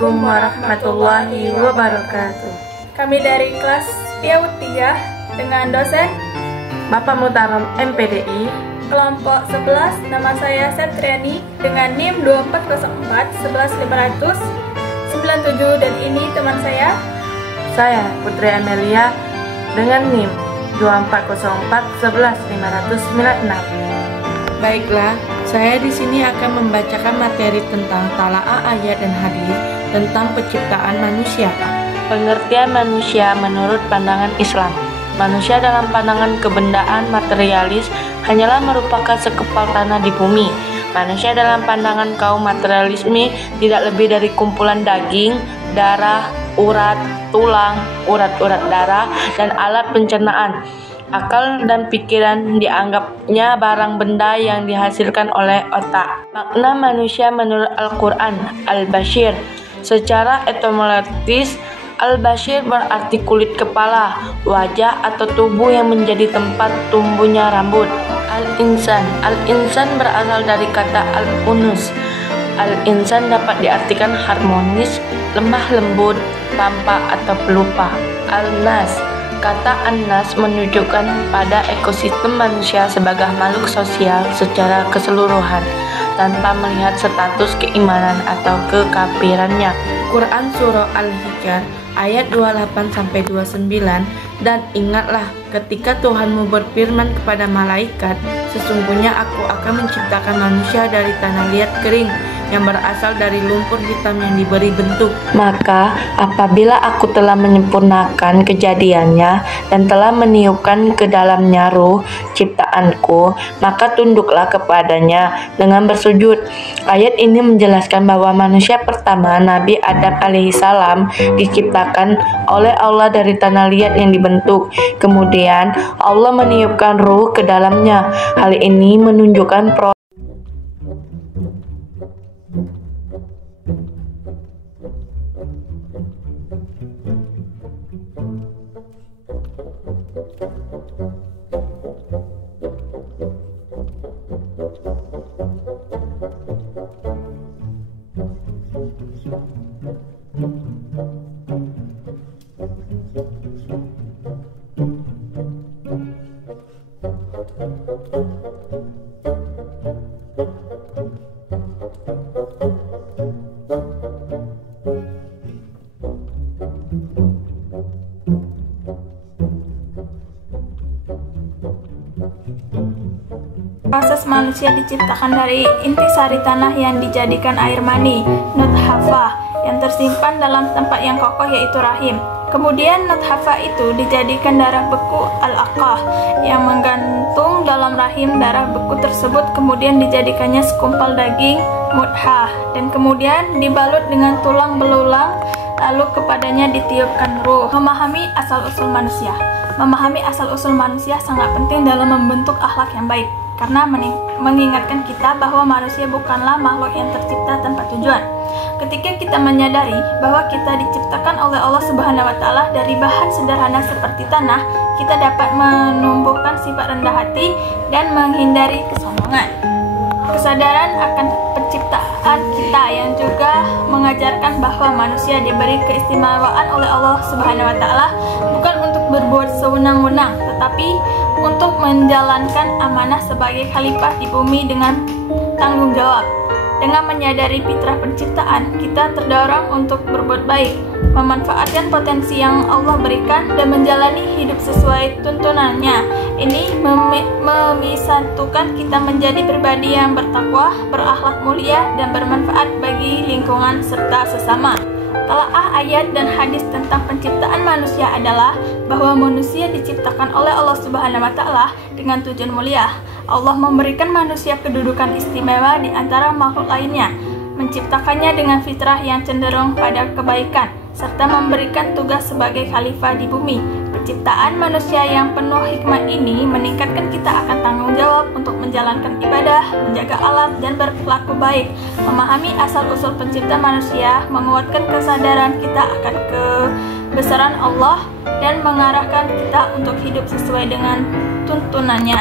Assalamualaikum warahmatullahi wabarakatuh. Kami dari kelas IAUD 3 dengan dosen Bapak Mutarom MPDI kelompok 11, nama saya Septriani dengan NIM 2404 11500 97 dan ini teman saya Putri Amelia dengan NIM 2404 11596. Baiklah, saya di sini akan membacakan materi tentang talaah ayat dan hadis tentang penciptaan manusia. Pengertian manusia menurut pandangan Islam. Manusia dalam pandangan kebendaan materialis hanyalah merupakan sekepal tanah di bumi. Manusia dalam pandangan kaum materialisme tidak lebih dari kumpulan daging, darah, urat, tulang, urat-urat darah, dan alat pencernaan. Akal dan pikiran dianggapnya barang benda yang dihasilkan oleh otak. Makna manusia menurut Al-Quran, Al-Bashir. Secara etimologis, Al-Bashir berarti kulit kepala, wajah atau tubuh yang menjadi tempat tumbuhnya rambut. Al-Insan. Al-Insan berasal dari kata Al-Unus. Al-Insan dapat diartikan harmonis, lemah lembut, tampak atau pelupa. Al-Nas. Kata An-Nas menunjukkan pada ekosistem manusia sebagai makhluk sosial secara keseluruhan, tanpa melihat status keimanan atau kekafirannya. Quran Surah Al-Hijr ayat 28-29. Dan ingatlah ketika Tuhanmu berfirman kepada malaikat, sesungguhnya aku akan menciptakan manusia dari tanah liat kering yang berasal dari lumpur hitam yang diberi bentuk. Maka apabila aku telah menyempurnakan kejadiannya dan telah meniupkan ke dalamnya ruh ciptaanku, maka tunduklah kepadanya dengan bersujud. Ayat ini menjelaskan bahwa manusia pertama, Nabi Adam alaihissalam, diciptakan oleh Allah dari tanah liat yang dibentuk. Kemudian Allah meniupkan ruh ke dalamnya. Hal ini menunjukkan proses manusia diciptakan dari intisari tanah yang dijadikan air mani, nutfah, yang tersimpan dalam tempat yang kokoh yaitu rahim. Kemudian nutfah itu dijadikan darah beku al-aqah yang menggantung dalam rahim. Darah beku tersebut kemudian dijadikannya sekumpal daging mudhah dan kemudian dibalut dengan tulang belulang, lalu kepadanya ditiupkan ruh. Memahami asal-usul manusia. Memahami asal-usul manusia sangat penting dalam membentuk akhlak yang baik, karena mengingatkan kita bahwa manusia bukanlah makhluk yang tercipta tanpa tujuan. Ketika kita menyadari bahwa kita diciptakan oleh Allah Subhanahu wa Ta'ala dari bahan sederhana seperti tanah, kita dapat menumbuhkan sifat rendah hati dan menghindari kesombongan. Kesadaran akan penciptaan kita yang juga mengajarkan bahwa manusia diberi keistimewaan oleh Allah Subhanahu wa Ta'ala bukan untuk berbuat sewenang-wenang, tetapi untuk menjalankan amanah sebagai khalifah di bumi dengan tanggung jawab. Dengan menyadari fitrah penciptaan, kita terdorong untuk berbuat baik, memanfaatkan potensi yang Allah berikan, dan menjalani hidup sesuai tuntunannya. Ini memisatukan kita menjadi pribadi yang bertakwa, berakhlak mulia, dan bermanfaat bagi lingkungan serta sesama. Talaah ayat dan hadis tentang penciptaan manusia adalah bahwa manusia diciptakan oleh Allah Subhanahu wa Ta'ala dengan tujuan mulia. Allah memberikan manusia kedudukan istimewa di antara makhluk lainnya, menciptakannya dengan fitrah yang cenderung pada kebaikan, serta memberikan tugas sebagai khalifah di bumi. Penciptaan manusia yang penuh hikmah ini meningkatkan kita akan tanggung jawab untuk menjalankan ibadah, menjaga alam, dan berperilaku baik. Memahami asal-usul pencipta manusia menguatkan kesadaran kita akan kebesaran Allah dan mengarahkan kita untuk hidup sesuai dengan tuntunannya.